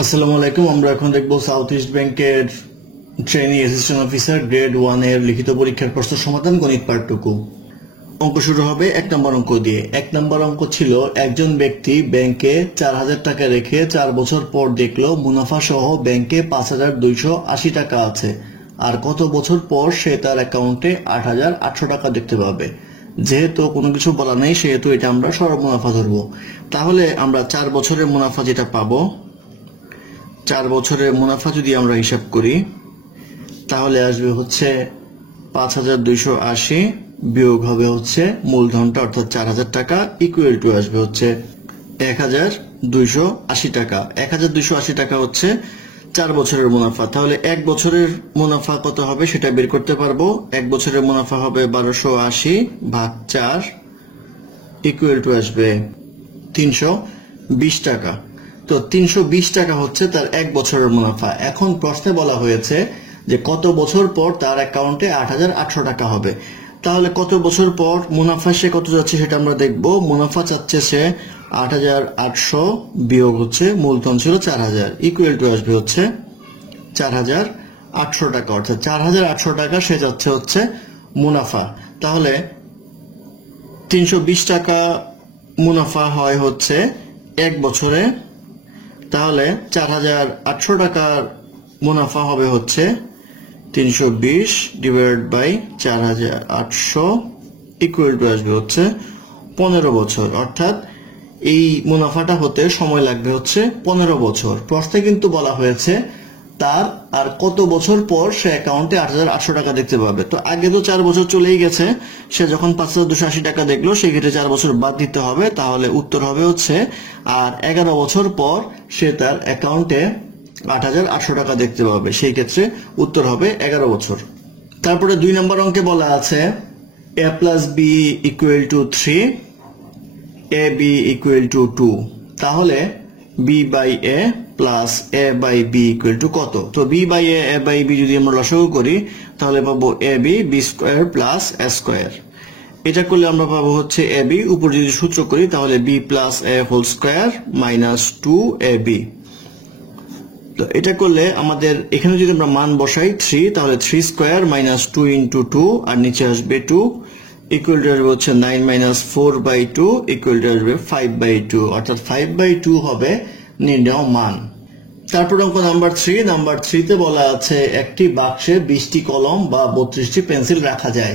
আসসালামু আলাইকুম। আমরা এখন দেখব সাউথ ইস্ট ব্যাংকের ট্রেনি অ্যাসিস্ট্যান্ট অফিসার গ্রেড 1 এর লিখিত পরীক্ষার প্রশ্ন সমাধান গণিত পাঠটুকু। অঙ্ক শুরু হবে 1 নম্বর অঙ্ক দিয়ে। 1 নম্বর অঙ্ক ছিল, একজন ব্যক্তি ব্যাংকে 4000 টাকা রেখে 4 বছর পর দেখলো মুনাফা সহ ব্যাংকে 5280 টাকা আছে, আর কত বছর পর সে তার অ্যাকাউন্টে 8800 টাকা দেখতে পাবে। যেহেতু কোনো কিছু বলা নেই সেহেতু এটা আমরা সরল মুনাফা ধরবো। তাহলে আমরা 4 বছরের মুনাফা যেটা পাবো, 4 বছরের মুনাফা যদি আমরা হিসাব করি তাহলে আসবে হচ্ছে 5280 বিয়োগ হবে হচ্ছে মূলধনটা অর্থাৎ 4000 টাকা ইকুয়াল টু আসবে হচ্ছে 1280 টাকা। 1280 টাকা হচ্ছে 4 বছরের মুনাফা। তাহলে 1 বছরের মুনাফা কত হবে সেটা বের করতে পারবো। 1 বছরের মুনাফা হবে 1280 ভাগ 4 ইকুয়াল টু আসবে 320 টাকা। তো 320 টাকা হচ্ছে তার 1 বছরের মুনাফা। এখন প্রশ্নে বলা হয়েছে যে কত বছর পর তার অ্যাকাউন্টে 8800 টাকা হবে। তাহলে কত বছর পর মুনাফা সে কত যাচ্ছে সেটা আমরা দেখব। মুনাফা চাচ্ছে সে 8800 বিয়োগ হচ্ছে মূলধন ছিল 4000 ইকুয়াল টু আসবে হচ্ছে 4800 টাকা, অর্থাৎ 4800 টাকা সে যাচ্ছে হচ্ছে মুনাফা। তাহলে 320 টাকা মুনাফা হয় হচ্ছে 1 বছরে, তাহলে 4800 টাকার মুনাফা হবে হচ্ছে 320 ডিভাইড বাই 4800 ইকুয়াল টু আসবে হচ্ছে 15 বছর, অর্থাৎ এই মুনাফাটা হতে সময় লাগবে হচ্ছে 15 বছর। প্রশ্নে কিন্তু বলা হয়েছে তার আর কত বছর পর সে অ্যাকাউন্টে 8800 টাকা দেখতে পাবে। তো আগে তো 4 বছর চলেই গেছে, সে যখন 5280 টাকা দেখলো সেক্ষেত্রে 4 বছর বাদ দিতে হবে, তাহলে উত্তর হবে হচ্ছে আর 11 বছর পর সে তার অ্যাকাউন্টে 8800 টাকা দেখতে পাবে, সেই ক্ষেত্রে উত্তর হবে 11 বছর। তারপরে 2 নম্বর অঙ্কে বলা আছে a plus B equal to 3, A B equal to 2, তাহলে B by A plus A by B equal to কত? তো B by A by B যদি আমরা লসাগু করি তাহলে পাবো A B B square plus A square. এটা করলে আমরা পাবো হচ্ছে এ বি, উপর যদি সূত্র করি তাহলে B plus A whole square minus 2 A B. তো এটা করলে আমাদের এখানে যদি আমরা মান বসাই 3, তাহলে 3 স্কোয়ার মাইনাস 2 ইন্টু 2 আর নিচে আসবে 2 ইকুয়াল টু আসবে হচ্ছে 9 মাইনাস 4/2 ইকুয়াল টু আসবে 5/2, অর্থাৎ 5/2 হবে নির্ণেয় মান। তারপর অঙ্ক নাম্বার 3। নাম্বার 3 তে বলা আছে একটি বাক্সে 20টি কলম বা 32টি পেন্সিল রাখা যায়।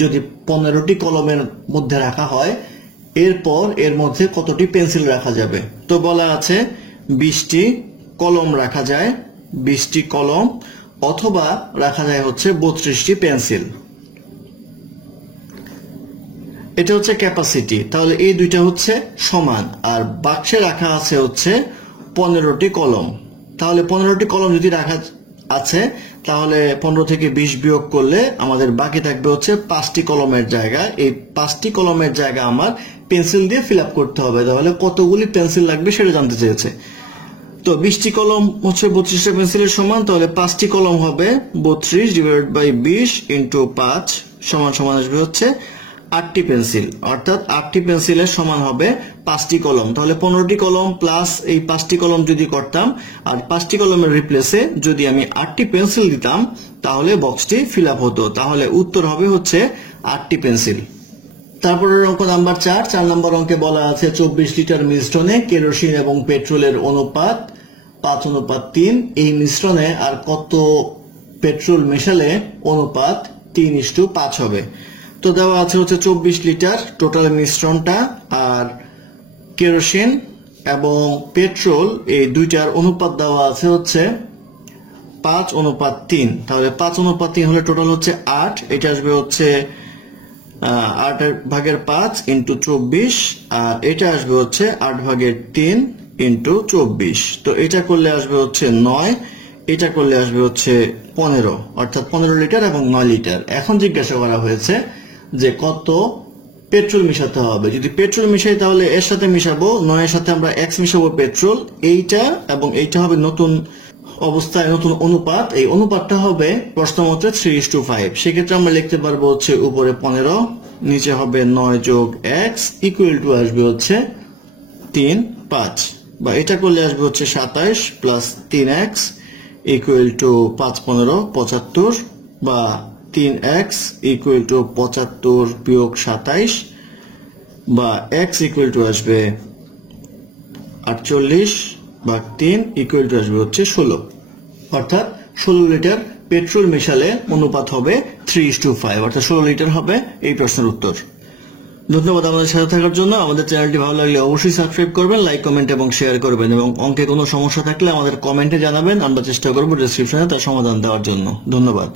যদি 15টি কলমের মধ্যে রাখা হয় এরপর এর মধ্যে কতটি পেন্সিল রাখা যাবে? তো বলা আছে 20টি কলম রাখা যায়, 20টি কলম, অথবা রাখা যায় হচ্ছে 32টি পেন্সিল। এটা হচ্ছে ক্যাপাসিটি। তাহলে এই দুইটা হচ্ছে সমান, আর বাক্সে রাখা আছে হচ্ছে 15টি কলম। তাহলে 15টি কলম যদি রাখা আছে তাহলে 15 থেকে 20 বিয়োগ করলে আমাদের বাকি থাকবে হচ্ছে 5টি কলমের জায়গা। এই 5টি কলমের জায়গা আমার পেন্সিল দিয়ে ফিল আপ করতে হবে। তাহলে কতগুলি পেন্সিল লাগবে সেটা জানতে চেয়েছে। তো 20টি কলম হচ্ছে 32টা পেন্সিলের সমান, তাহলে 5টি কলম হবে 32 ডিভাইড বাই 20 ইন্টু 5 সমান সমান আসবে হচ্ছে 8টি পেন্সিল, অর্থাৎ 8টি পেন্সিলের সমান হবে 5টি কলম। তাহলে 15টি কলম প্লাস এই 5টি কলম যদি করতাম আর 5টি কলমের রিপ্লেসে যদি আমি 8টি পেন্সিল দিতাম তাহলে বক্সটি ফিল আপ হতো। তাহলে উত্তর হবে হচ্ছে 8টি পেন্সিল। তারপরের অঙ্ক নাম্বার 4 নম্বর অঙ্কে বলা আছে 24 লিটার মিশ্রণে কেরোসিন এবং পেট্রোলের অনুপাত 5:3। এই মিশ্রণে আর কত পেট্রোল মেশালে অনুপাত 3:5 হবে? তো দেওয়া আছে হচ্ছে 24 লিটার টোটাল মিশ্রণটা, আর কেরোসিন এবং পেট্রোল এই দুইটার অনুপাত দেওয়া আছে হচ্ছে 5:3। তাহলে 5:3 হলে টোটাল হচ্ছে 8, এটা আসবে হচ্ছে 8/5 ইন্টু 24, আর এটা আসবে হচ্ছে 8/3 ইন্টু 24। তো এটা করলে আসবে হচ্ছে 9, এটা করলে আসবে হচ্ছে 15, অর্থাৎ 15 লিটার এবং 9 লিটার। এখন জিজ্ঞাসা করা হয়েছে যে কত পেট্রোল মিশাতে হবে। যদি পেট্রোল মিশাই তাহলে এর সাথে মিশাবো 9 এর সাথে আমরা x মিশাবো পেট্রোল, এইটা এবং এইটা হবে নতুন অবস্থায় নতুন অনুপাত। এই অনুপাতটা হবে প্রশ্ন মতে 3:5। সেক্ষেত্রে আমরা লিখতে পারবো হচ্ছে উপরে 15, নিচে হবে 9 যোগ x ইকুয়াল টু আসবে হচ্ছে 3, 5। বা এটা করলে আসবে হচ্ছে 27 প্লাস 3x ইকুয়াল টু 5 15 75 বা 3x ইকুয়াল টু 75 বিয়োগ 27 বা x ইকুয়াল টু আসবে 48 বা 3 ইকুয়াল টু আসবে হচ্ছে 16। অর্থাৎ 16 লিটার পেট্রোল মেশালে অনুপাত হবে 3:5, অর্থাৎ 16 লিটার হবে এই প্রশ্নের উত্তর। ধন্যবাদ আমাদের সাথে থাকার জন্য। আমাদের চ্যানেলটি ভালো লাগলে অবশ্যই সাবস্ক্রাইব করবেন, লাইক কমেন্ট এবং শেয়ার করবেন, এবং অঙ্কে কোনো সমস্যা থাকলে আমাদের কমেন্টে জানাবেন, আমরা চেষ্টা করব ডেসক্রিপশনে তার সমাধান দেওয়ার জন্য। ধন্যবাদ।